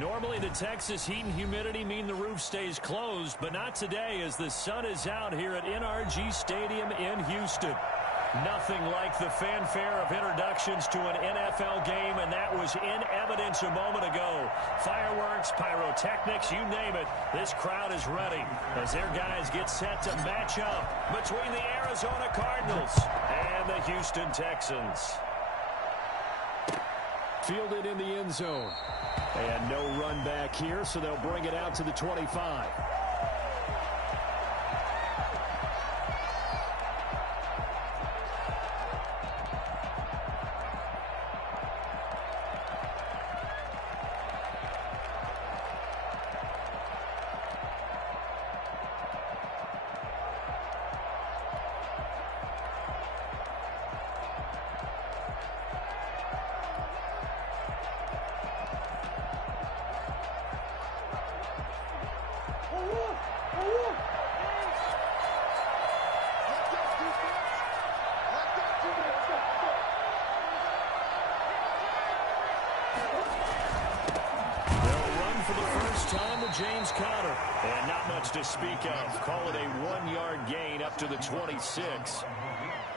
Normally the Texas heat and humidity mean the roof stays closed, but not today as the sun is out here at NRG Stadium in Houston. Nothing like the fanfare of introductions to an NFL game, and that was in evidence a moment ago. Fireworks, pyrotechnics, you name it, this crowd is ready as their guys get set to match up between the Arizona Cardinals and the Houston Texans. Fielded in the end zone. And no run back here, so they'll bring it out to the 25. James Conner, and not much to speak of. Call it a 1-yard gain up to the 26.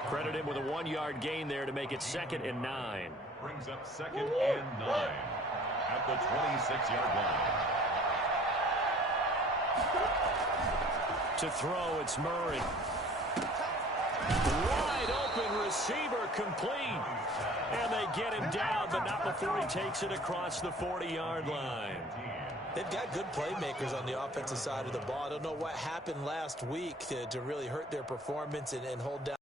Credit him with a 1-yard gain there to make it 2nd and 9. Brings up 2nd and 9 at the 26-yard line. To throw, it's Murray. Wide open receiver complete. And they get him down, but not before he takes it across the 40-yard line. They've got good playmakers on the offensive side of the ball. I don't know what happened last week to really hurt their performance and hold down.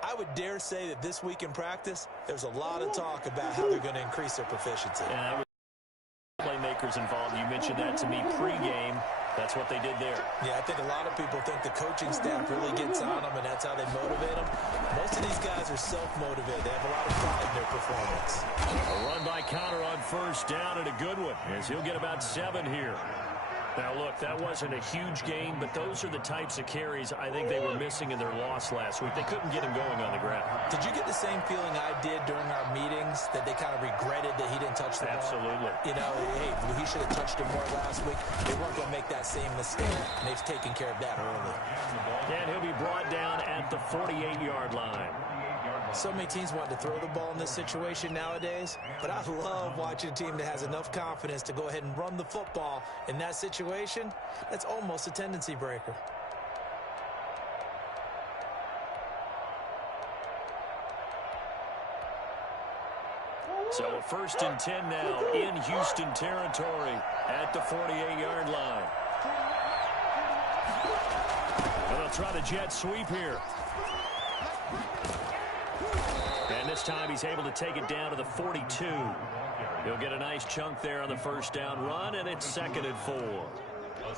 I would dare say that this week in practice, there's a lot of talk about how they're going to increase their proficiency. Yeah, playmakers involved. You mentioned that to me pregame. That's what they did there. Yeah, I think a lot of people think the coaching staff really gets on them, and that's how they motivate them. Most of these guys are self-motivated. They have a lot of pride in their performance. A run by Conner on first down, and a good one, as he'll get about 7 here. Now, look, that wasn't a huge gain, but those are the types of carries I think they were missing in their loss last week. They couldn't get him going on the ground. Did you get the same feeling I did during our meetings, that they kind of regretted that he didn't touch the ball? Absolutely. You know, hey, he should have touched him more last week. They weren't going to make that same mistake, and they've taken care of that early. And he'll be brought down at the 48-yard line. So many teams want to throw the ball in this situation nowadays, but I love watching a team that has enough confidence to go ahead and run the football in that situation. That's almost a tendency breaker. So a 1st and 10 now in Houston territory at the 48-yard line. And they'll try the jet sweep here. And this time he's able to take it down to the 42. He'll get a nice chunk there on the first down run, and it's 2nd and 4.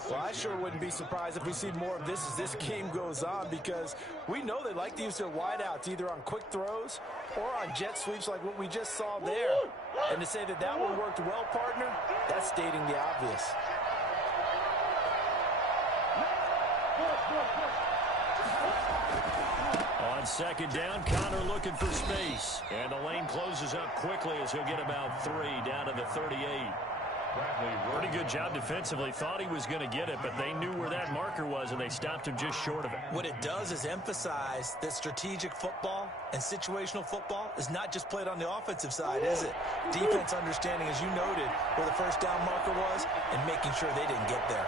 Well, I sure wouldn't be surprised if we see more of this as this game goes on, because we know they like to use their wideouts either on quick throws or on jet sweeps like what we just saw there. And to say that that one worked well, partner, that's stating the obvious. On 2nd down, Conner looking for space. And the lane closes up quickly as he'll get about 3 down to the 38. Pretty good job defensively. Thought he was going to get it, but they knew where that marker was, and they stopped him just short of it. What it does is emphasize that strategic football and situational football is not just played on the offensive side, is it? Defense understanding, as you noted, where the first down marker was and making sure they didn't get there.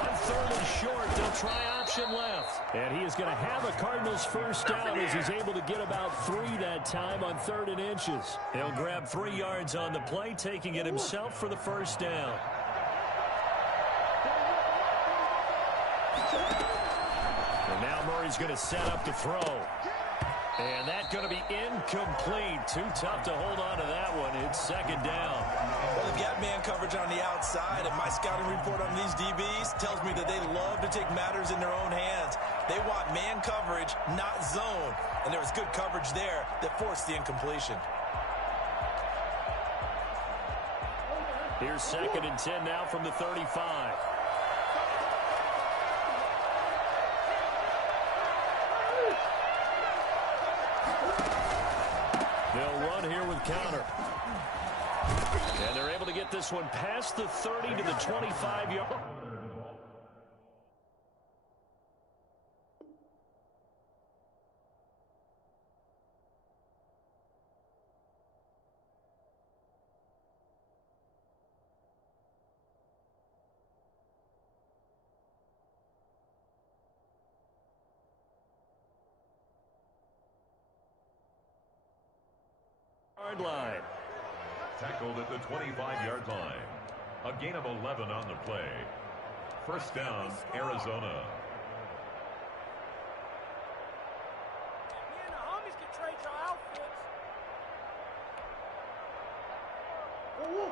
On 3rd and short, they'll try option left. And he is going to have a Cardinals first down as he's able to get about 3 that time on 3rd and inches. He'll grab 3 yards on the play, taking it himself for the first down. And now Murray's going to set up to throw. And that's going to be incomplete. Too tough to hold on to that one. It's 2nd down. Well, they've got man coverage on the outside, and my scouting report on these DBs tells me that they love to take matters in their own hands. They want man coverage, not zone. And there was good coverage there that forced the incompletion. Here's 2nd and 10 now from the 35. run here with counter. And they're able to get this one past the 30 to the 25-yard. Line. Tackled at the 25-yard line. A gain of 11 on the play. First down, Arizona. Me and the homies can trade your outfits.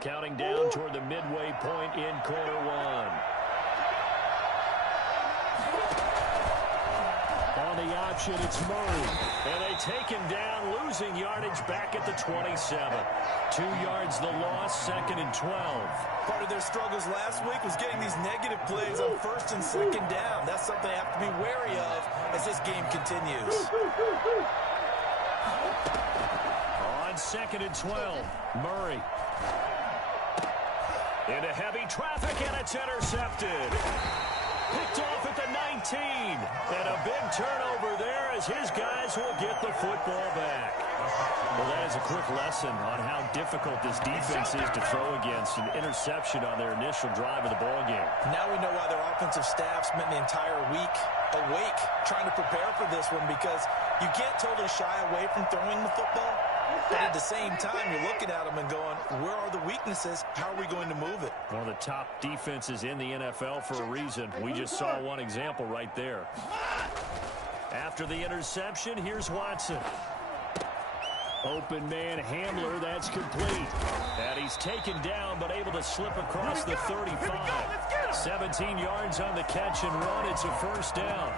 Counting down toward the midway point in quarter one. On the option, it's Murray. And they take him down, losing yardage back at the 27. 2 yards the loss, second and 12. Part of their struggles last week was getting these negative plays on first and second down. That's something they have to be wary of as this game continues. On second and 12, Murray. Into heavy traffic, and it's intercepted. Picked off at the 19. And a big turnover there as his guys will get the football back. Well, that is a quick lesson on how difficult this defense is to throw against. An interception on their initial drive of the ballgame. Now we know why their offensive staff spent the entire week awake trying to prepare for this one, because you can't totally shy away from throwing the football. But at the same time, you're looking at them and going, where are the weaknesses? How are we going to move it? One of the top defenses in the NFL for a reason. We just saw one example right there. After the interception, here's Watson. Open man Hamler, that's complete. And he's taken down, but able to slip across the 35. 17 yards on the catch and run. It's a first down.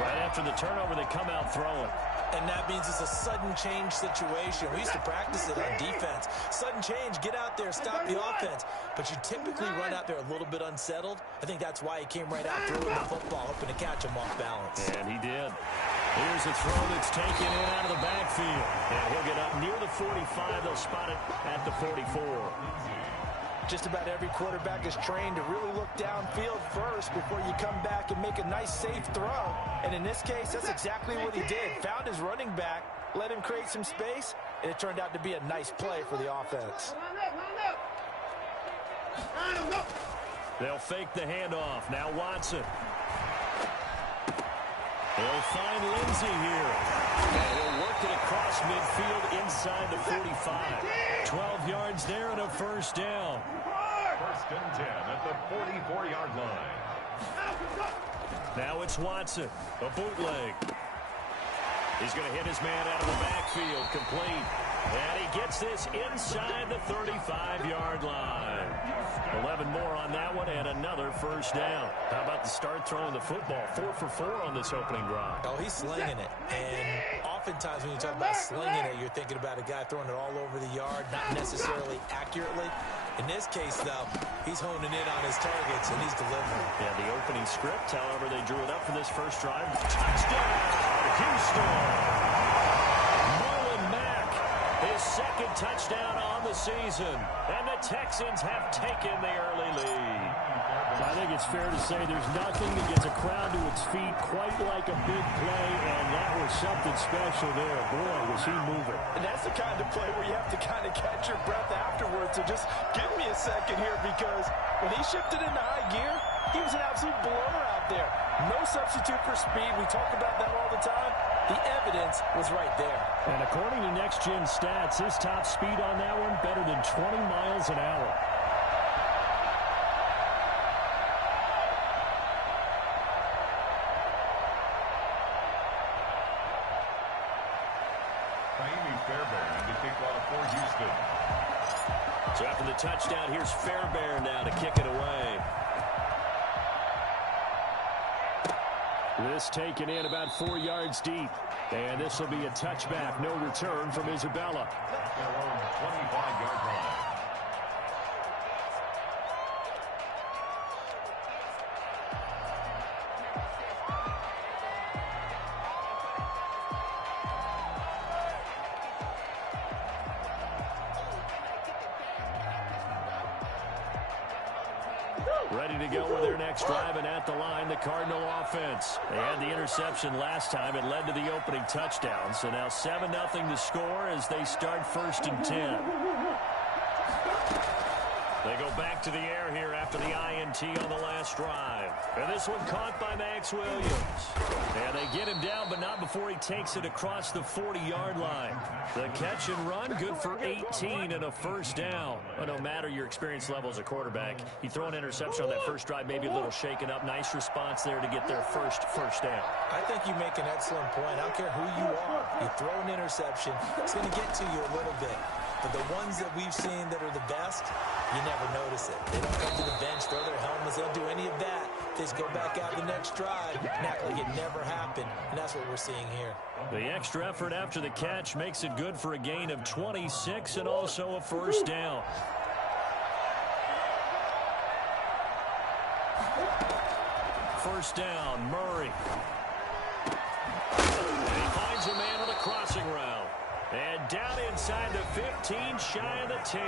Right after the turnover, they come out throwing. And that means it's a sudden change situation. We used to practice it on defense. Sudden change, get out there, stop the offense. But you typically run out there a little bit unsettled. I think that's why he came right out throwing the football, hoping to catch him off balance. And he did. Here's a throw that's taken in out of the backfield. And he'll get up near the 45. They'll spot it at the 44. Just about every quarterback is trained to really look downfield first before you come back and make a nice, safe throw. And in this case, that's exactly what he did. Found his running back, let him create some space, and it turned out to be a nice play for the offense. They'll fake the handoff. Now Watson. They'll find Lindsey here. And he'll work it across midfield inside the 45. 12 yards there and a first down. First and 10 at the 44-yard line. Now it's Watson. A bootleg. He's going to hit his man out of the backfield. Complete. And he gets this inside the 35-yard line. 11 more on that one and another first down. How about the start throwing the football? 4 for 4 on this opening drive. Oh, he's slinging it. And oftentimes when you talk about slinging it, you're thinking about a guy throwing it all over the yard, not necessarily accurately. In this case, though, he's honing in on his targets, and he's delivering. Yeah, the opening script, however, they drew it up for this first drive. Touchdown, Houston! Marlon Mack, his second touchdown on the season. And the Texans have taken the early lead. I think it's fair to say there's nothing that gets a crowd to its feet quite like a big play, and that was something special there. Boy, was he moving. And that's the kind of play where you have to kind of catch your breath afterwards. So just give me a second here, because when he shifted into high gear, he was an absolute blower out there. No substitute for speed. We talk about that all the time. The evidence was right there. And according to Next Gen Stats, his top speed on that one, better than 20 miles an hour. So after the touchdown, here's Fairbairn now to kick it away. This taken in about 4 yards deep. And this will be a touchback. No return from Isabella. 25-yard line. Ready to go with their next drive, and at the line, the Cardinal offense. They had the interception last time. It led to the opening touchdown. So now 7-0 to score as they start 1st and 10. They go back to the air here after the INT on the last drive. And this one caught by Max Williams. And they get him down, but not before he takes it across the 40-yard line. The catch and run, good for 18 and a 1st down. But no matter your experience level as a quarterback, you throw an interception on that first drive, maybe a little shaken up. Nice response there to get their first down. I think you make an excellent point. I don't care who you are. You throw an interception, it's going to get to you a little bit. But the ones that we've seen that are the best, you never notice it. They don't come to the bench, throw their helmets. They don't do any of that. They just go back out the next drive and act like it never happened. And that's what we're seeing here. The extra effort after the catch makes it good for a gain of 26 and also a 1st down. First down, Murray. And he finds a man on the crossing route. And down inside the 15, shy of the 10.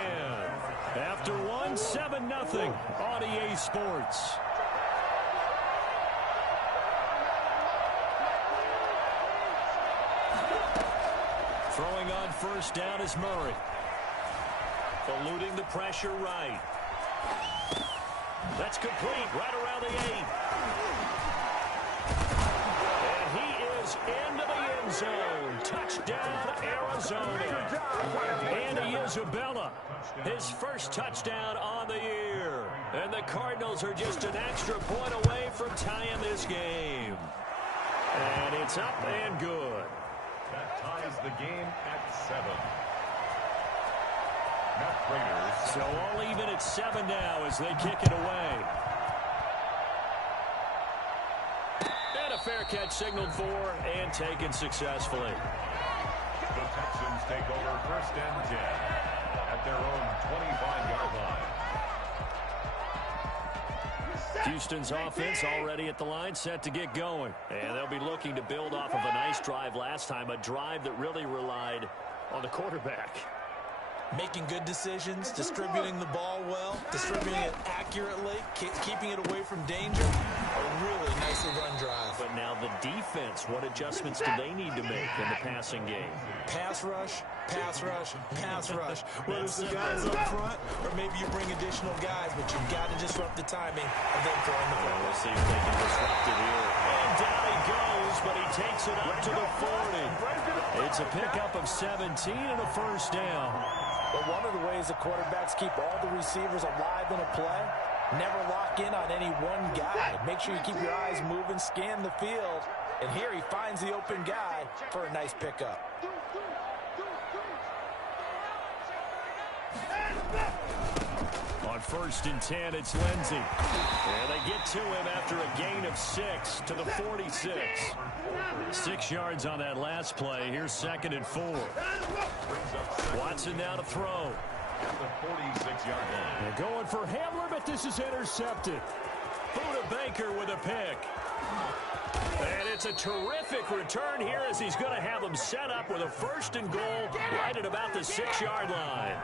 After 7-0 on EA Sports. Throwing on first down is Murray. Eluding the pressure right. That's complete right around the 8. And he is into the end zone. Touchdown, Arizona. Andy Isabella, his first touchdown on the year. And the Cardinals are just an extra point away from tying this game. And it's up and good. That ties the game at 7. Matt Raiders. So all even at 7 now as they kick it away. And a fair catch signaled for and taken successfully. The Texans take over 1st and 10 at their own 25-yard line. Houston's offense already at the line, set to get going. And they'll be looking to build off of a nice drive last time, a drive that really relied on the quarterback. Making good decisions, distributing the ball well, distributing it accurately, keeping it away from danger. A really nicely run drive. But now the defense, what adjustments do they need to make in the passing game? Pass rush, pass rush, pass rush. Whether it's the guys up front or maybe you bring additional guys, but you've got to disrupt the timing of them throwing the ball. We'll see if they can disrupt it here. And down he goes, but he takes it up to the 40. It's a pickup of 17 and a 1st down. But one of the ways the quarterbacks keep all the receivers alive in a play, never lock in on any one guy. Make sure you keep your eyes moving, scan the field. And here he finds the open guy for a nice pickup. On 1st and 10, it's Lindsey. And they get to him after a gain of 6 to the 46. 6 yards on that last play. Here's 2nd and 4. Watson now to throw. At the 46-yard line. They're going for Hamler, but this is intercepted. Buda Baker with a pick. And it's a terrific return here as he's going to have them set up with a 1st and goal right at about the 6-yard line.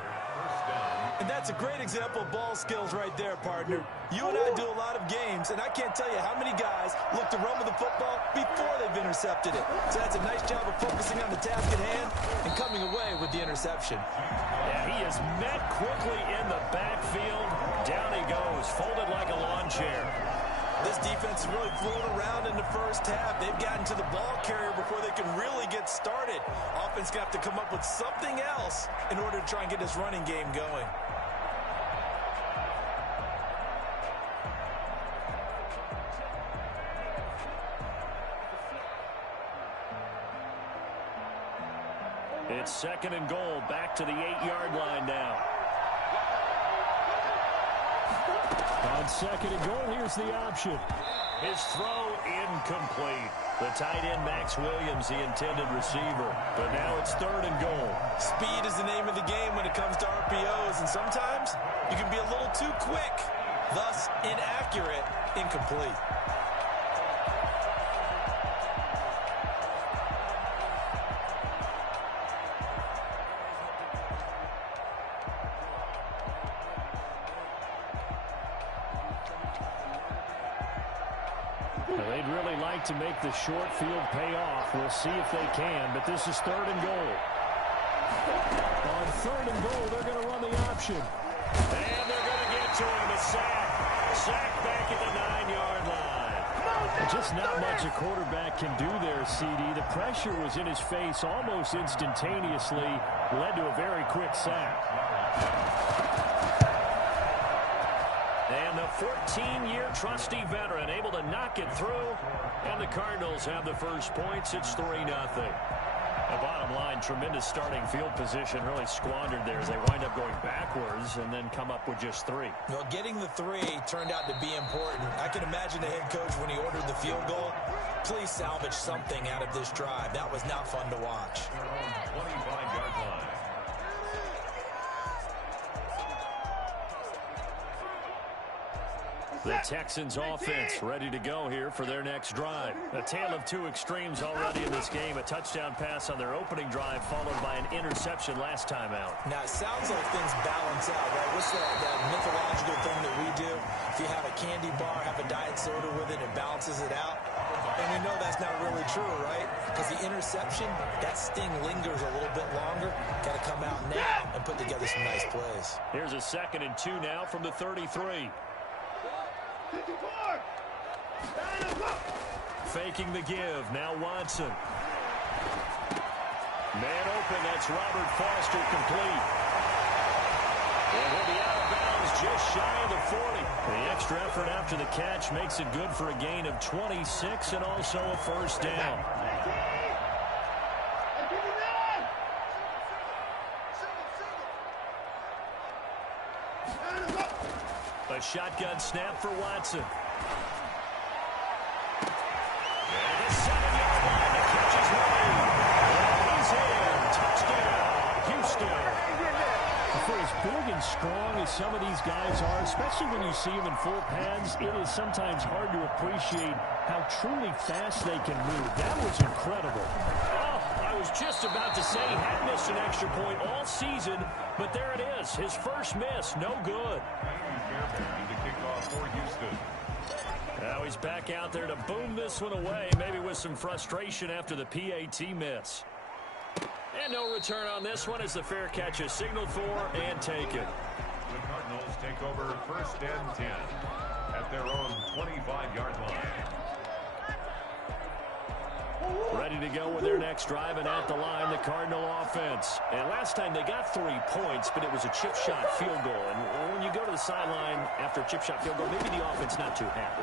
And that's a great example of ball skills right there, partner. You and I do a lot of games, and I can't tell you how many guys look to run with the football before they've intercepted it. So that's a nice job of focusing on the task at hand and coming away with the interception. Yeah, he is met quickly in the backfield. Down he goes, folded like a lawn chair. This defense is really flown around in the first half. They've gotten to the ball carrier before they can really get started. Offense got to come up with something else in order to try and get this running game going. It's 2nd and goal, back to the 8-yard line now. On 2nd and goal, here's the option. His throw incomplete. The tight end, Max Williams, the intended receiver. But now it's 3rd and goal. Speed is the name of the game when it comes to RPOs, and sometimes you can be a little too quick, thus inaccurate, incomplete. Well, they'd really like to make the short field pay off. We'll see if they can, but this is 3rd and goal. On 3rd and goal, they're going to run the option. And they're going to get to him. A sack. Sack back at the 9-yard line. Just not much a quarterback can do there, CD. The pressure was in his face almost instantaneously. Led to a very quick sack. And the 14-year trusty veteran able to knock it through. And the Cardinals have the first points. It's 3-0. The bottom line, tremendous starting field position, really squandered there as they wind up going backwards and then come up with just 3. Well, getting the 3 turned out to be important. I can imagine the head coach when he ordered the field goal. Please salvage something out of this drive. That was not fun to watch. 25-yard line. The Texans offense ready to go here for their next drive. A tale of 2 extremes already in this game. A touchdown pass on their opening drive followed by an interception last time out. Now, it sounds like things balance out, right? What's that mythological thing that we do? If you have a candy bar, have a diet soda with it, it balances it out. And we know that's not really true, right? Because the interception, that sting lingers a little bit longer. Got to come out now and put together some nice plays. Here's a 2nd and 2 now from the 33. Faking the give. Now Watson. Man open. That's Robert Foster complete. And he'll be out of bounds just shy of the 40. The extra effort after the catch makes it good for a gain of 26 and also a first down. A shotgun snap for Watson. And the 7-yard line to catch his way. He's in. Touchdown, Houston. For as big and strong as some of these guys are, especially when you see them in full pads, it is sometimes hard to appreciate how truly fast they can move. That was incredible. I was just about to say he had missed an extra point all season, but there it is. His first miss, no good. The kickoff for Houston. Now he's back out there to boom this one away, maybe with some frustration after the PAT miss. And no return on this one as the fair catch is signaled for and taken. The Cardinals take over 1st and 10 at their own 25-yard line. Ready to go with their next drive, and at the line, the Cardinal offense. And last time they got 3 points, but it was a chip shot field goal. And when you go to the sideline after a chip shot field goal, maybe the offense not too happy.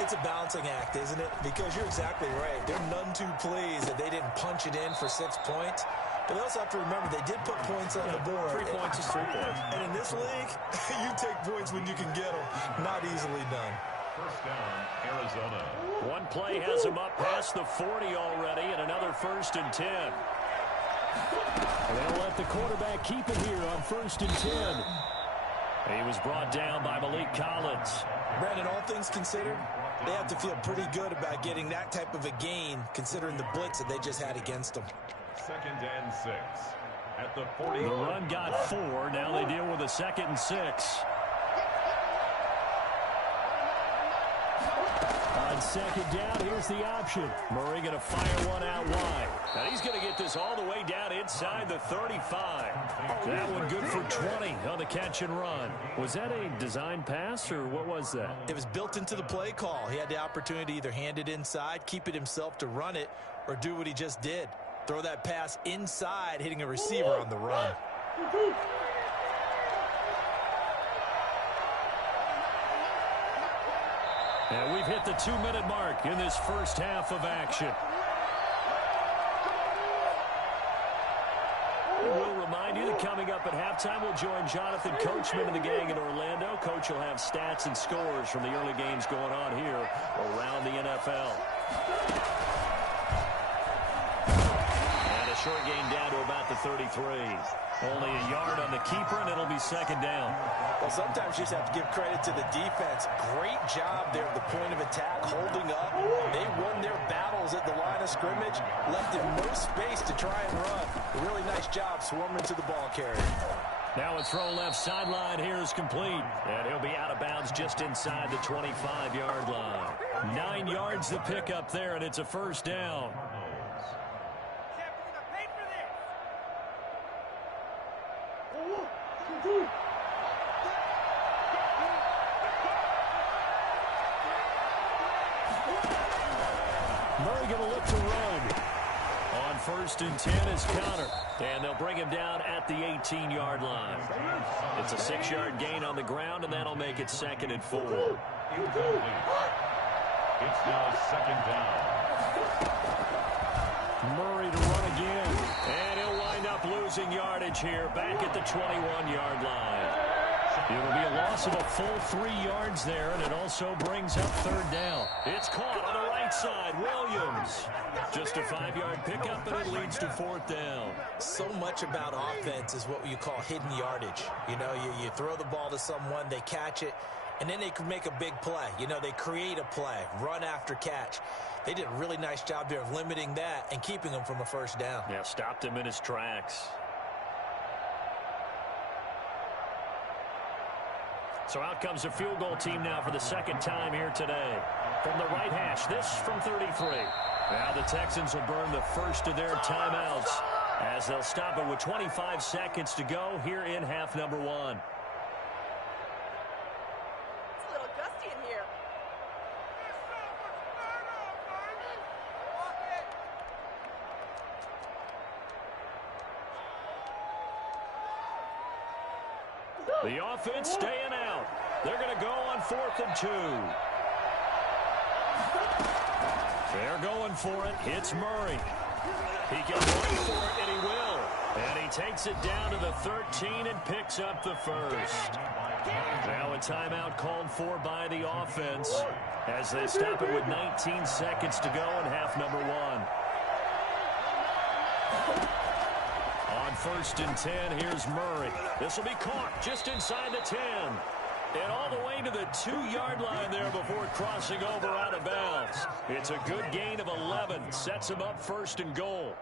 It's a balancing act, isn't it? Because you're exactly right. They're none too pleased that they didn't punch it in for 6 points. But they also have to remember they did put points on the board. 3 points is 3 points. And in this league, you take points when you can get them. Not easily done. First down, Arizona. One play has him up past the 40 already, and another 1st and 10. And they'll let the quarterback keep it here on 1st and 10. He was brought down by Malik Collins. Brandon, all things considered, they have to feel pretty good about getting that type of a gain, considering the blitz that they just had against them. 2nd and 6 at the 40. The run got 4. Now they deal with a 2nd and 6. On 2nd down, here's the option. Murray going to fire one out wide. Now he's going to get this all the way down inside the 35. That one good for 20 on the catch and run. Was that a design pass, or what was that? It was built into the play call. He had the opportunity to either hand it inside, keep it himself to run it, or do what he just did. Throw that pass inside, hitting a receiver on the run. And we've hit the 2-minute mark in this first half of action. We'll remind you that coming up at halftime, we'll join Jonathan Coachman and the gang in Orlando. Coach will have stats and scores from the early games going on here around the NFL. And a short gain down to about the 33. Only a yard on the keeper, and it'll be 2nd down. Well, sometimes you just have to give credit to the defense. Great job there at the point of attack, holding up. They won their battles at the line of scrimmage, left him no space to try and run. A really nice job swarming to the ball carrier. Now a throw left sideline here is complete. And he'll be out of bounds just inside the 25-yard line. 9 yards to pick up there, and it's a first down. Murray going to look to run. On 1st and 10 is Connor. And they'll bring him down at the 18-yard line. It's a 6-yard gain on the ground, and that'll make it 2nd and 4. It's now 2nd down. Murray to run again. And he'll wind up losing yardage here back at the 21-yard line. It'll be a loss of a full 3 yards there, and it also brings up 3rd down. It's caught on the right side. Williams. Just a 5-yard pickup, and it leads to 4th down. So much about offense is what you call hidden yardage. You know, you throw the ball to someone, they catch it, and then they can make a big play. You know, they create a play, run after catch. They did a really nice job there of limiting that and keeping him from a 1st down. Yeah, stopped him in his tracks. So out comes the field goal team now for the 2nd time here today. From the right hash, this from 33. Now the Texans will burn the first of their timeouts as they'll stop it with 25 seconds to go here in half number 1. It's a little gusty in here. The offense staying out. They're going to go on 4th and 2. They're going for it. It's Murray. He can run for it, and he will. And he takes it down to the 13 and picks up the first. Now a timeout called for by the offense as they stop it with 19 seconds to go in half number 1. On 1st and 10, here's Murray. This will be caught just inside the 10. And all the way to the 2-yard line there before crossing over out of bounds. It's a good gain of 11. Sets him up 1st and goal.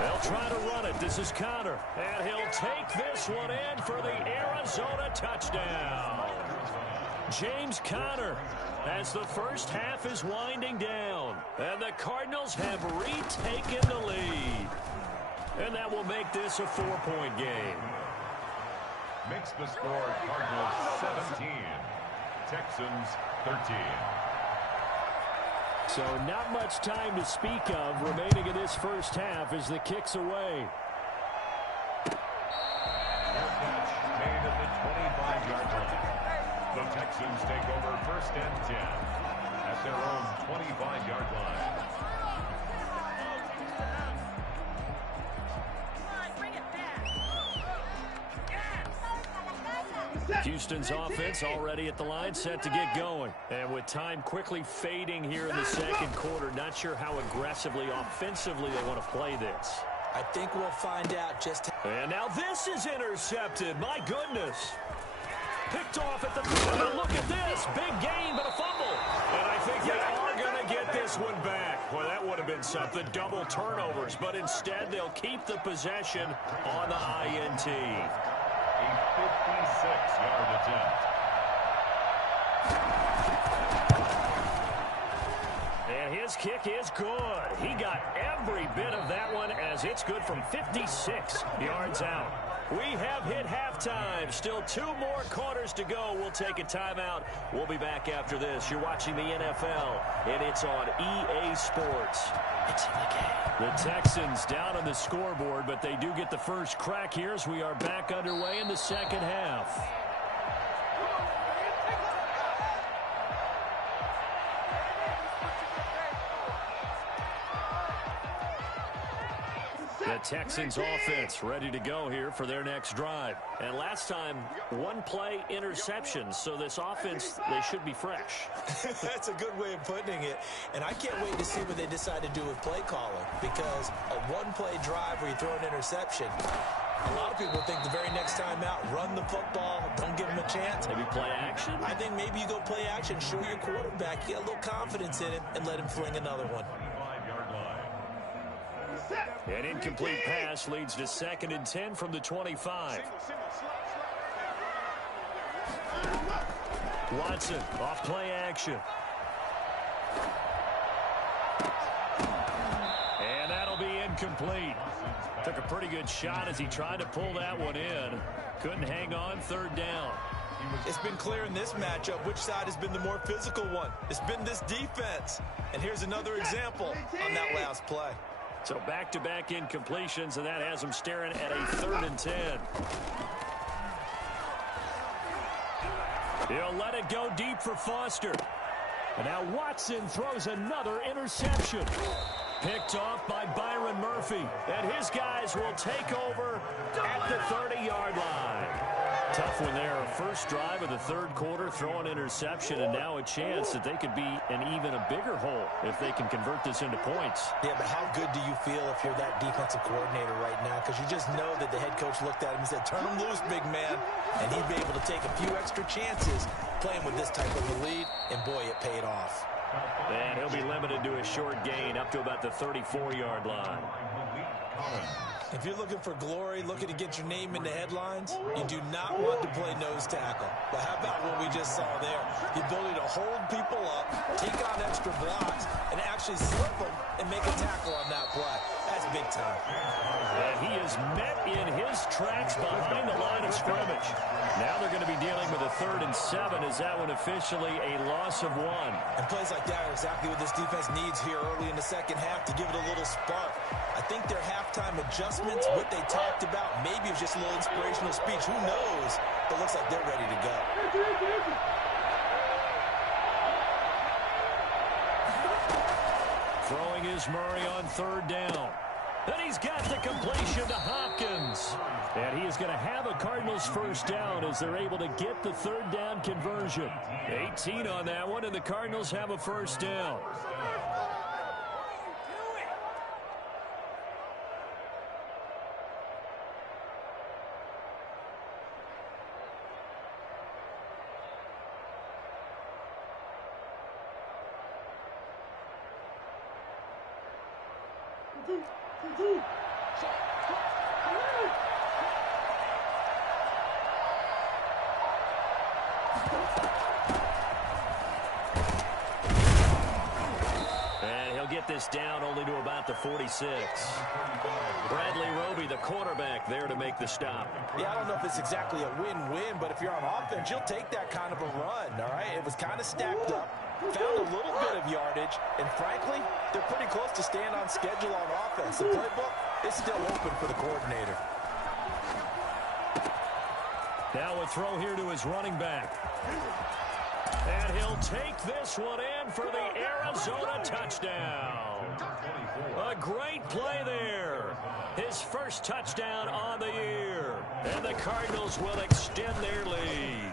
They'll try to run it. This is Connor. And he'll take this one in for the Arizona touchdown. James Conner as the first half is winding down. And the Cardinals have retaken the lead. And that will make this a 4-point game. Makes the score Cardinals 17. Texans 13. So not much time to speak of remaining in this first half as the kick's away. Catch made at the 25-yard line. The Texans take over 1st and 10 at their own 25-yard line. Houston's offense already at the line, set to get going. And with time quickly fading here in the 2nd quarter, not sure how aggressively, offensively they want to play this. I think we'll find out just how. And now this is intercepted. My goodness. Picked off at the corner. Look at this. Big gain, but a fumble. And I think they are going to get this one back. Well, that would have been something. Double turnovers. But instead, they'll keep the possession on the INT. A 56-yard attempt. And his kick is good. He got every bit of that one as it's good from 56 yards out. We have hit halftime. Still 2 more quarters to go. We'll take a timeout. We'll be back after this. You're watching the NFL, and it's on EA Sports. It's in the game. The Texans down on the scoreboard, but they do get the first crack here as we are back underway in the 2nd half. The Texans offense ready to go here for their next drive. And last time, one play interception. So this offense, they should be fresh. That's a good way of putting it. And I can't wait to see what they decide to do with play calling. Because a one-play drive where you throw an interception, a lot of people think the very next time out, run the football, don't give them a chance. Maybe play action? I think maybe you go play action, show your quarterback, get a little confidence in him, and let him fling another one. An incomplete pass leads to 2nd and 10 from the 25. Watson off play action. And that'll be incomplete. Took a pretty good shot as he tried to pull that one in. Couldn't hang on, 3rd down. It's been clear in this matchup which side has been the more physical one. It's been this defense. And here's another example on that last play. So back-to-back incompletions, and that has him staring at a 3rd and 10. He'll let it go deep for Foster. And now Watson throws another interception. Picked off by Byron Murphy. And his guys will take over at the 30-yard line. Tough one there. First drive of the 3rd quarter, throw an interception, and now a chance that they could be in even a bigger hole if they can convert this into points. Yeah, but how good do you feel if you're that defensive coordinator right now? Because you just know that the head coach looked at him and said, turn him loose, big man. And he'd be able to take a few extra chances playing with this type of a lead, and boy, it paid off. And he'll be limited to a short gain up to about the 34-yard line. If you're looking for glory, looking to get your name in the headlines, you do not want to play nose tackle. But how about what we just saw there? The ability to hold people up, take on extra blocks, and actually slip them and make a tackle on that play. That's big time. And he is met in his tracks behind the line of scrimmage. Now they're going to be dealing with a 3rd and 7. Is that one officially a loss of 1? And plays like that are exactly what this defense needs here early in the second half to give it a little spark. I think their halftime adjustments, what they talked about, maybe it was just a little inspirational speech. Who knows? But looks like they're ready to go. Throwing is Murray on 3rd down. And he's got the completion to Hopkins. And he is going to have a Cardinals first down as they're able to get the 3rd down conversion. 18 on that one, and the Cardinals have a first down. And he'll get this down only to about the 46. Bradley Roby, the quarterback, there to make the stop. Yeah, I don't know if it's exactly a win-win, but if you're on offense, you'll take that kind of a run, all right? It was kind of stacked up, found a little bit of yardage, and frankly, they're pretty close to staying on schedule on offense. The playbook is still open for the coordinator. Now a throw here to his running back. And he'll take this one in for the Arizona touchdown. A great play there. His first touchdown on the year. And the Cardinals will extend their lead.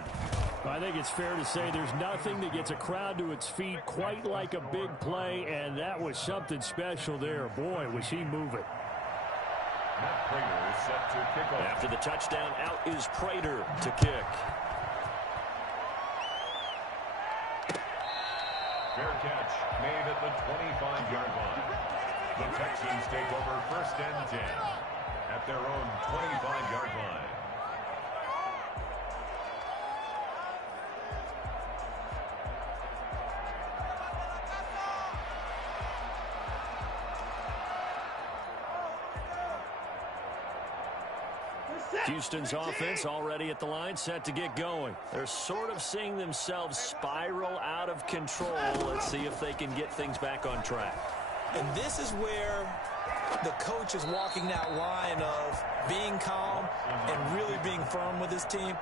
I think it's fair to say there's nothing that gets a crowd to its feet quite like a big play, and that was something special there. Boy, was he moving. Prater is set to kick off. After the touchdown, out is Prater to kick. Fair catch made at the 25-yard line. The Texans take over 1st and 10 at their own 25-yard line. Houston's offense already at the line, set to get going. They're sort of seeing themselves spiral out of control. Let's see if they can get things back on track. And this is where The coach is walking that line of being calm and really being firm with his team.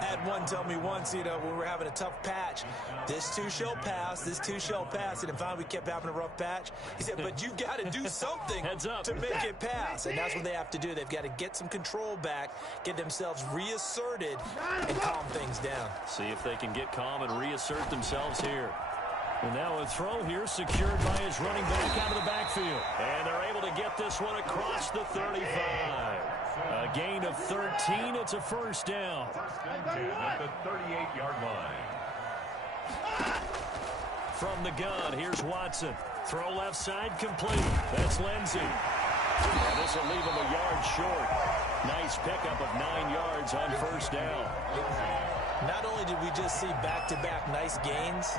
I had one tell me once, when we were having a tough patch, this too shall pass, this too shall pass. And finally we kept having a rough patch. He said, but you got to do something to make it pass. And that's what they have to do. They've got to get some control back, get themselves reasserted, and calm things down. See if they can get calm and reassert themselves here. And now a throw here secured by his running back out of the backfield. And they're able to get this one across the 35. A gain of 13. It's a first down. First and 10 at the 38-yard line. From the gun, here's Watson. Throw left side complete. That's Lindsey. And this will leave him a yard short. Nice pickup of 9 yards on first down. Not only did we just see back-to-back nice gains,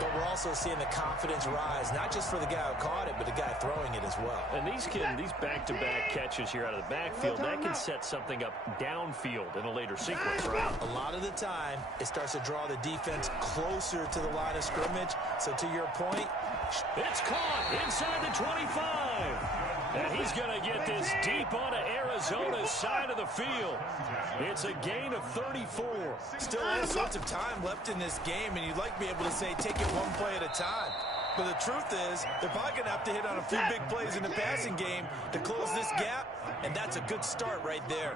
but we're also seeing the confidence rise, not just for the guy who caught it, but the guy throwing it as well. And these back-to-back catches here out of the backfield, that can set something up downfield in a later sequence, right? A lot of the time, it starts to draw the defense closer to the line of scrimmage. So to your point, it's caught inside the 25. And he's going to get this deep onto Arizona's side of the field. It's a gain of 34. Still all sorts of time left in this game, and you'd like to be able to say take it one play at a time. But the truth is, they're probably going to have to hit on a few big plays in the passing game to close this gap, and that's a good start right there.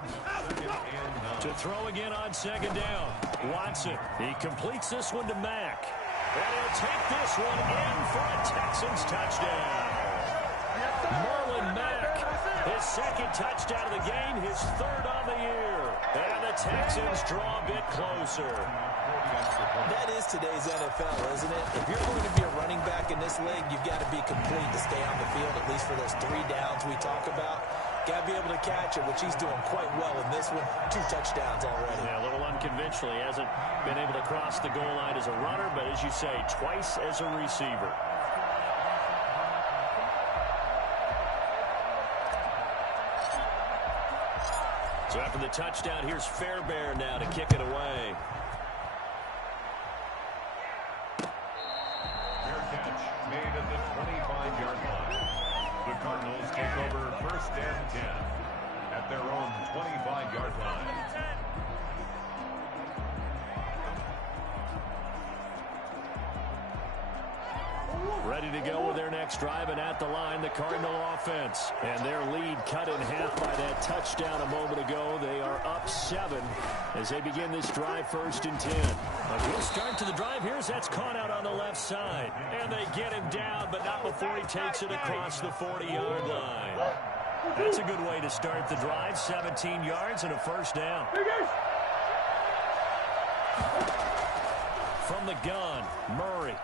To throw again on second down. Watson, he completes this one to Mack. And he'll take this one in for a Texans touchdown. Marlon Mack, his second touchdown of the game, his third on the year. And the Texans draw a bit closer. That is today's NFL, isn't it? If you're going to be a running back in this league, you've got to be complete to stay on the field, at least for those 3 downs we talk about. Got to be able to catch it, which he's doing quite well in this one. 2 touchdowns already. Yeah, a little unconventional. He hasn't been able to cross the goal line as a runner, but as you say, twice as a receiver. So after the touchdown, here's Fairbairn now to kick it away. Fair catch made at the 25-yard line. The Cardinals take over first and 10 at their own 25-yard line. Ready to go with their next drive, and at the line, the Cardinal offense. And their lead cut in half by that touchdown a moment ago. They are up 7 as they begin this drive, first and 10. A good start to the drive here as that's caught out on the left side. And they get him down, but not before he takes it across the 40-yard line. That's a good way to start the drive, 17 yards and a first down. From the gun, Murray.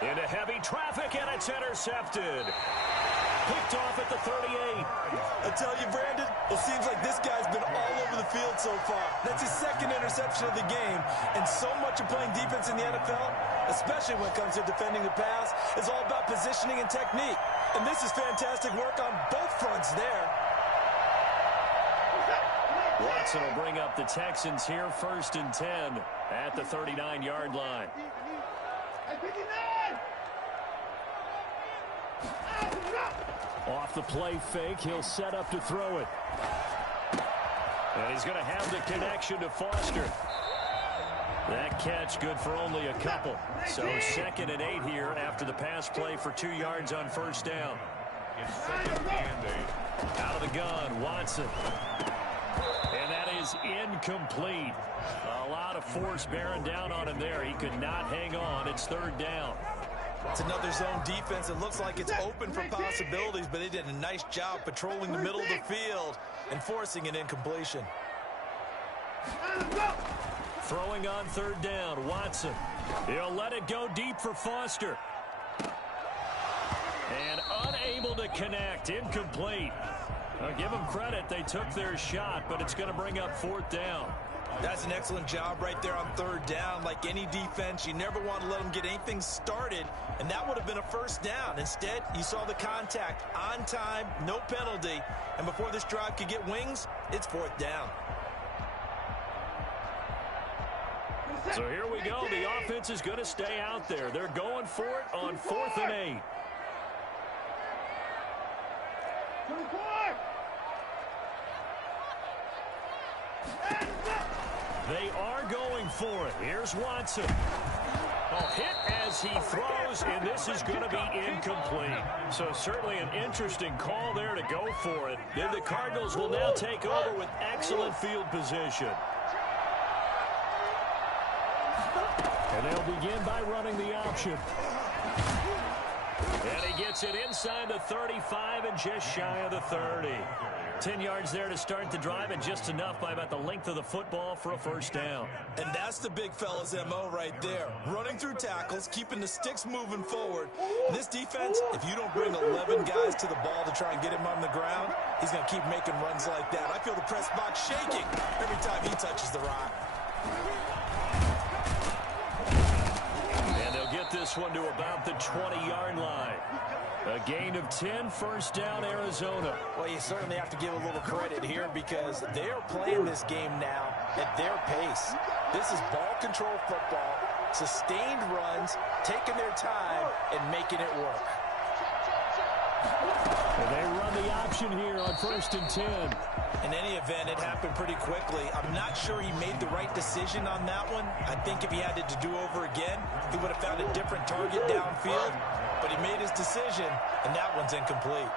Into heavy traffic, and it's intercepted. Picked off at the 38. I tell you, Brandon, it seems like this guy's been all over the field so far. That's his second interception of the game, and so much of playing defense in the NFL, especially when it comes to defending the pass, is all about positioning and technique. And this is fantastic work on both fronts there. Watson will bring up the Texans here, first and 10 at the 39-yard line. Off the play fake, he'll set up to throw it. And he's going to have the connection to Foster. That catch good for only a couple. So 2nd and 8 here after the pass play for 2 yards on first down. It's 2nd and 8. Out of the gun, Watson. And that is incomplete. A lot of force bearing down on him there. He could not hang on. It's 3rd down. It's another zone defense. It looks like it's open for possibilities, but they did a nice job patrolling the middle of the field and forcing an incompletion. Throwing on 3rd down, Watson. He'll let it go deep for Foster. And unable to connect, incomplete. I'll give them credit. They took their shot, but it's going to bring up 4th down. That's an excellent job right there on 3rd down. Like any defense, you never want to let them get anything started, and that would have been a first down. Instead, you saw the contact on time, no penalty, and before this drive could get wings, it's 4th down. So here we go. The offense is going to stay out there. They're going for it on 4th and 8. They are going for it. Here's Watson. Hit as he throws, and this is going to be incomplete. So certainly an interesting call there to go for it. Then the Cardinals will now take over with excellent field position. And they'll begin by running the option. And he gets it inside the 35 and just shy of the 30. 10 yards there to start the drive, and just enough by about the length of the football for a first down. And that's the big fella's MO right there. Running through tackles, keeping the sticks moving forward. This defense, if you don't bring 11 guys to the ball to try and get him on the ground, he's going to keep making runs like that. I feel the press box shaking every time he touches the rock. And they'll get this one to about the 20-yard line. A gain of 10, first down, Arizona. Well, you certainly have to give a little credit here because they're playing this game now at their pace. This is ball control football, sustained runs, taking their time, and making it work. And they run the option here on 1st and 10. In any event, it happened pretty quickly. I'm not sure he made the right decision on that one. I think if he had it to do over again, he would have found a different target downfield. But he made his decision, and that one's incomplete.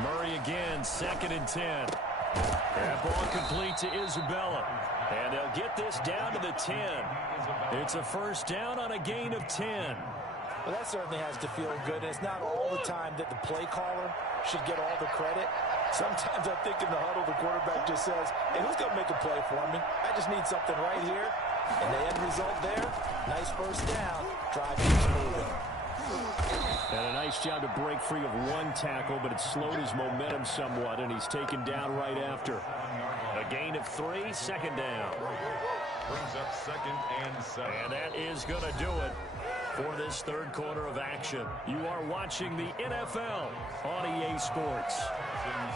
Murray again, 2nd and 10. That ball complete to Isabella. And they'll get this down to the 10. It's a first down on a gain of 10. Well, that certainly has to feel good. And it's not all the time that the play caller should get all the credit. Sometimes I think in the huddle, the quarterback just says, hey, who's going to make a play for me? I just need something right here. And the end result there, nice first down. Drive keeps moving. And a nice job to break free of one tackle, but it slowed his momentum somewhat, and he's taken down right after. A gain of 3, 2nd down. Brings up 2nd and 7. And that is going to do it for this third quarter of action. You are watching the NFL on EA Sports. Texans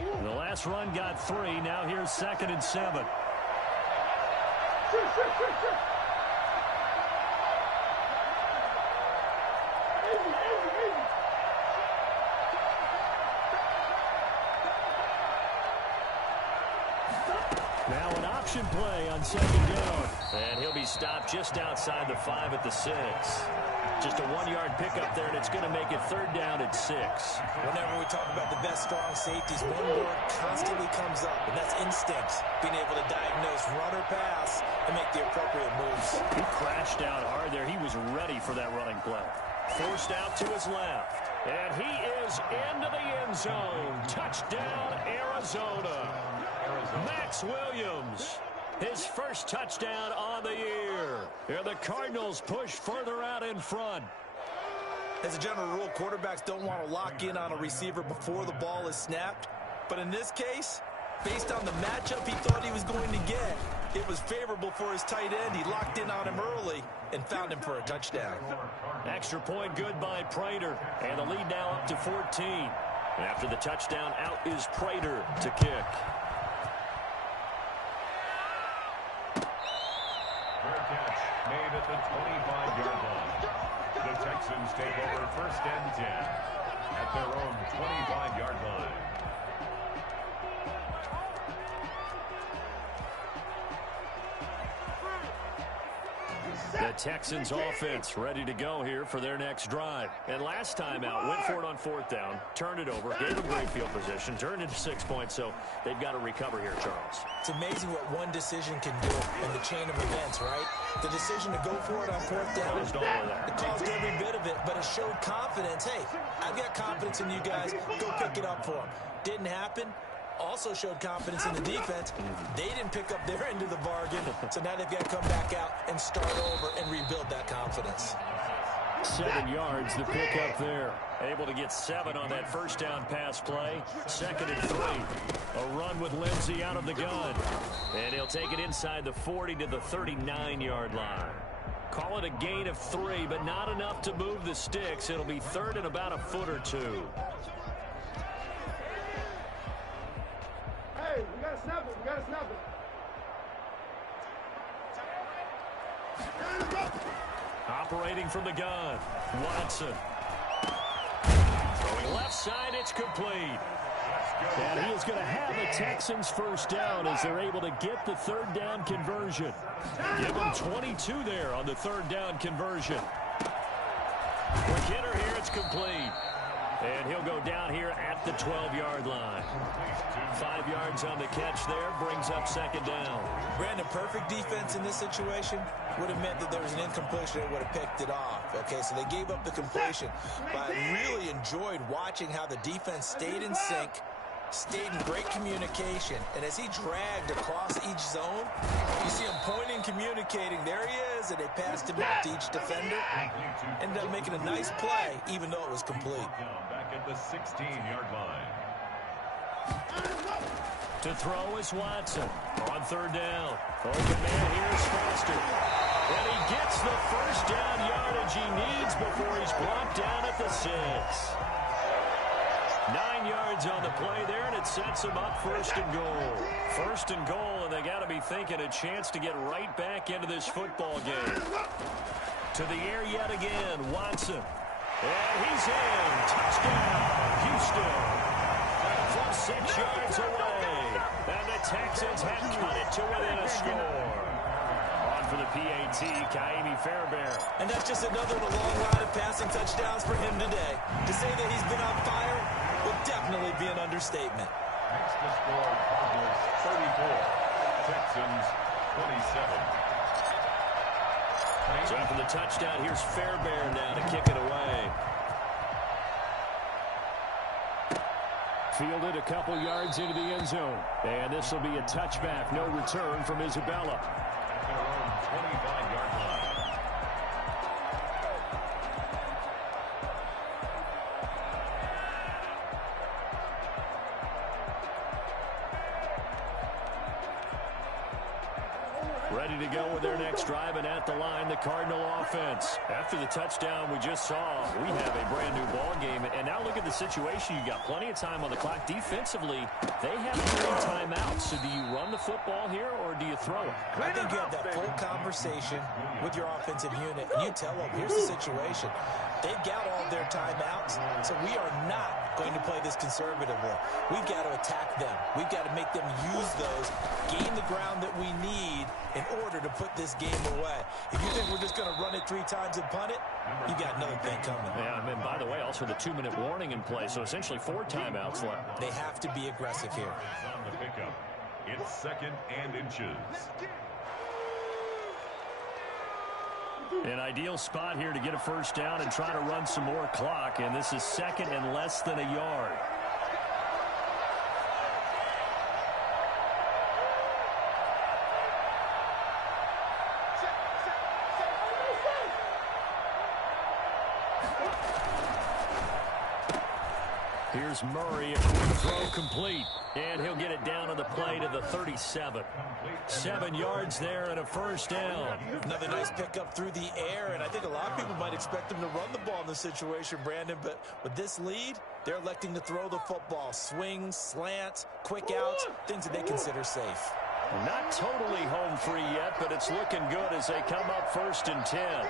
20. The last run got 3. Now here's 2nd and 7. Now an option play on 2nd down. And he'll be stopped just outside the 5 at the 6. Just a 1-yard pickup there, and it's going to make it 3rd down at 6. Whenever we talk about the best strong safeties, one word constantly comes up, and that's instinct. Being able to diagnose run or pass and make the appropriate moves. He crashed out hard there. He was ready for that running play. Forced out to his left. And he is into the end zone. Touchdown, Arizona. Max Williams, his first touchdown on the year. And the Cardinals push further out in front. As a general rule, quarterbacks don't want to lock in on a receiver before the ball is snapped. But in this case, based on the matchup he thought he was going to get, it was favorable for his tight end. He locked in on him early and found him for a touchdown. Extra point good by Prater. And the lead now up to 14. After the touchdown, out is Prater to kick. Fair catch made at the 25-yard line. The Texans take over 1st and 10 at their own 25-yard line. The Texans offense ready to go here for their next drive. And last time out, went for it on 4th down, turned it over, gave them great field position, turned into 6 points, so they've got to recover here, Charles. It's amazing what one decision can do in the chain of events, right? The decision to go for it on 4th down, it caused every bit of it, but it showed confidence. Hey, I've got confidence in you guys. Go pick it up for them. Didn't happen. Also showed confidence in the defense. They didn't pick up their end of the bargain, so now they've got to come back out and start over and rebuild that confidence. 7 yards, the pickup there. Able to get 7 on that first down pass play. 2nd and 3. A run with Lindsey out of the gun. And he'll take it inside the 40 to the 39-yard line. Call it a gain of 3, but not enough to move the sticks. It'll be 3rd and about a foot or 2. Hey, we gotta snap it. We gotta snap it. Operating from the gun, Watson. left side, it's complete. And he is going to have a Texans first down as they're able to get the third down conversion. Give him 22 there on the third down conversion. Quick hitter here, it's complete. And he'll go down here at the 12-yard line. 5 yards on the catch there, brings up second down. Brandon, perfect defense in this situation would have meant that there was an incompletion that would have picked it off. Okay, so they gave up the completion. But I really enjoyed watching how the defense stayed in sync, stayed in great communication, and as he dragged across each zone, you see him pointing, communicating. There he is, and they passed him out to each defender. Ended up making a nice play, even though it was complete. Back at the 16-yard line. To throw is Watson on third down. Open man here is Foster. And he gets the first down yardage he needs before he's brought down at the 6. 9 yards on the play there, and it sets him up first and goal. First and goal, and they got to be thinking a chance to get right back into this football game. To the air yet again, Watson. And he's in. Touchdown, Houston. From 6 yards away. And the Texans have cut it to within a score. On for the PAT, Kaimi Fairbairn. And that's just another in a long line of passing touchdowns for him today. To say that he's been on fire would definitely be an understatement. Makes the score Cardinals 34, Texans 27. So after the touchdown, here's Fairbairn now to kick it away. Fielded a couple yards into the end zone. And this will be a touchback. No return from Isabella. At their own 25-yard line. Ready to go with their next drive, and at the line, the Cardinal offense. After the touchdown we just saw, we have a brand-new ball game. And now look at the situation. You got plenty of time on the clock. Defensively, they have 3 timeouts. So do you run the football here, or do you throw it? I think you have that full conversation with your offensive unit, and you tell them, here's the situation. They've got all their timeouts, so we are not going to play this conservatively. We've got to attack them. We've got to make them use those, gain the ground that we need in order to put this game away. If you think we're just going to run it 3 times and punt it, you got another thing coming. Yeah, and by the way, also the 2-minute warning in play, so essentially 4 timeouts left. They have to be aggressive here. On the pickup, it's 2nd and inches. An ideal spot here to get a first down and try to run some more clock, and this is 2nd and less than a yard. Here's Murray, a quick throw complete, and he'll get it down on the play to the 37. 7 yards there and a first down. Another nice pickup through the air, and I think a lot of people might expect them to run the ball in this situation, Brandon, but with this lead, they're electing to throw the football. Swings, slants, quick outs, things that they consider safe. Not totally home free yet, but it's looking good as they come up 1st and 10.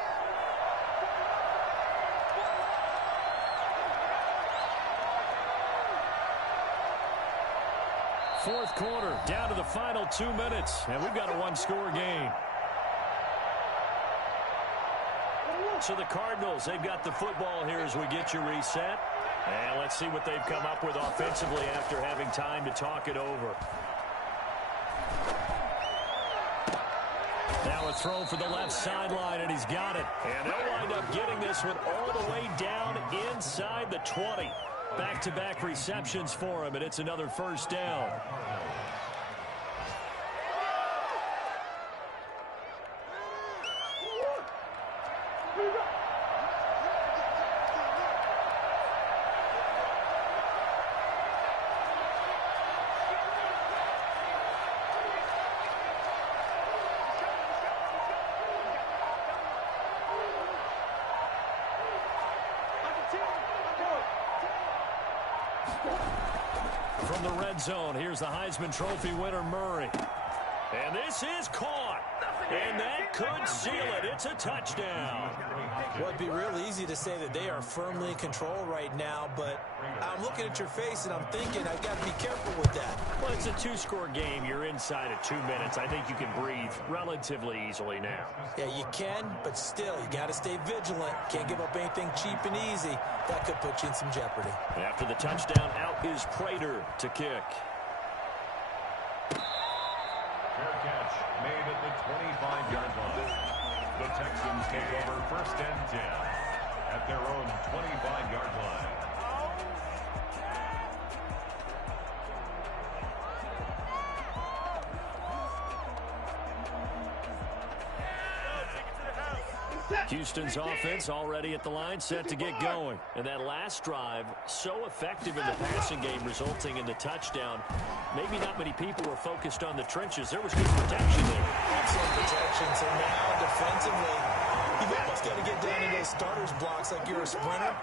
Fourth quarter, down to the final 2 minutes, and we've got a 1-score game. So the Cardinals, they've got the football here as we get you reset. And let's see what they've come up with offensively after having time to talk it over. Now a throw for the left sideline, and he's got it. And they'll wind up getting this one all the way down inside the 20. Back-to-back receptions for him, and it's another first down. From the red zone, here's the Heisman Trophy winner, Murray. And this is caught. And that could seal it. It's a touchdown. Well, it'd be real easy to say that they are firmly in control right now, but I'm looking at your face and I'm thinking I've got to be careful with that. Well, it's a two-score game. You're inside of 2 minutes. I think you can breathe relatively easily now. Yeah, you can, but still, you got to stay vigilant. Can't give up anything cheap and easy. That could put you in some jeopardy. After the touchdown, out is Prater to kick. Fair catch made at the 25-yard line. The Texans take over 1st and 10 at their own 25-yard line. Houston's offense already at the line, set to get going. And that last drive, so effective in the passing game, resulting in the touchdown. Maybe not many people were focused on the trenches. There was good protection there. Excellent protection. So now, defensively, you've almost got to get down in those starters blocks like you're a sprinter.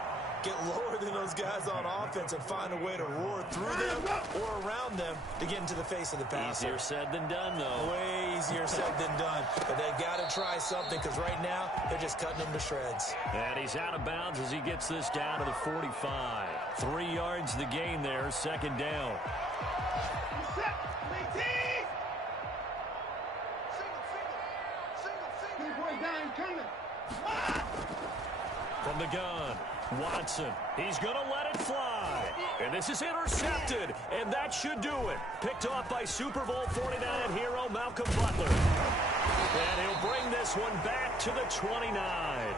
Get lower than those guys on offense and find a way to roar through them or around them to get into the face of the passer. Easier said than done, though. Way easier said than done. But they've got to try something because right now they're just cutting them to shreds. And he's out of bounds as he gets this down to the 45. 3 yards the gain there, 2nd down. From the gun, Watson. He's going to let it fly. And this is intercepted. And that should do it. Picked off by Super Bowl 49 hero Malcolm Butler. And he'll bring this one back to the 29.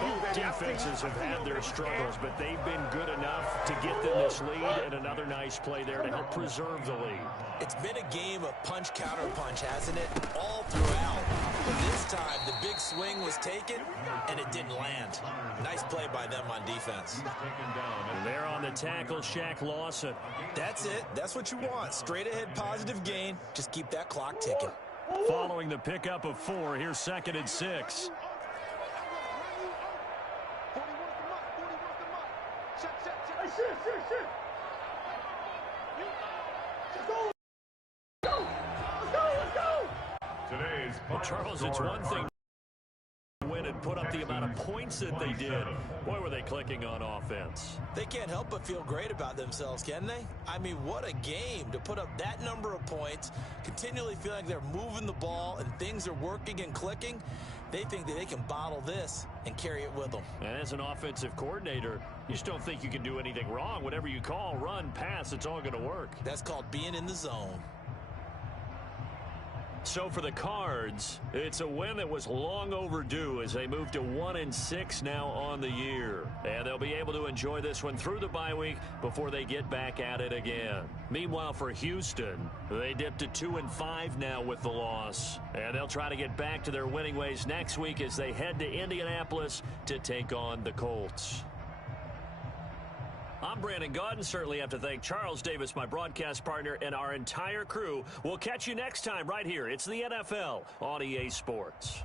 Both defenses have had their struggles, but they've been good enough to get them this lead. And another nice play there to help preserve the lead. It's been a game of punch-counter-punch, hasn't it? All throughout. But this time, the big swing was taken, and it didn't land. Nice play by them on defense. And there on the tackle, Shaq Lawson. That's it. That's what you want. Straight-ahead positive gain. Just keep that clock ticking. Following the pickup of 4, here's 2nd and 6. Well, Charles, it's one thing to win and put up the amount of points that they did. Boy, were they clicking on offense. They can't help but feel great about themselves, can they? I mean, what a game to put up that number of points, continually feel like they're moving the ball and things are working and clicking. They think that they can bottle this and carry it with them. And as an offensive coordinator, you just don't think you can do anything wrong. Whatever you call, run, pass, it's all going to work. That's called being in the zone. So for the Cards, it's a win that was long overdue as they move to 1-6 now on the year. And they'll be able to enjoy this one through the bye week before they get back at it again. Meanwhile, for Houston, they dipped to 2-5 now with the loss. And they'll try to get back to their winning ways next week as they head to Indianapolis to take on the Colts. I'm Brandon Gaudin. Certainly have to thank Charles Davis, my broadcast partner, and our entire crew. We'll catch you next time right here. It's the NFL on EA Sports.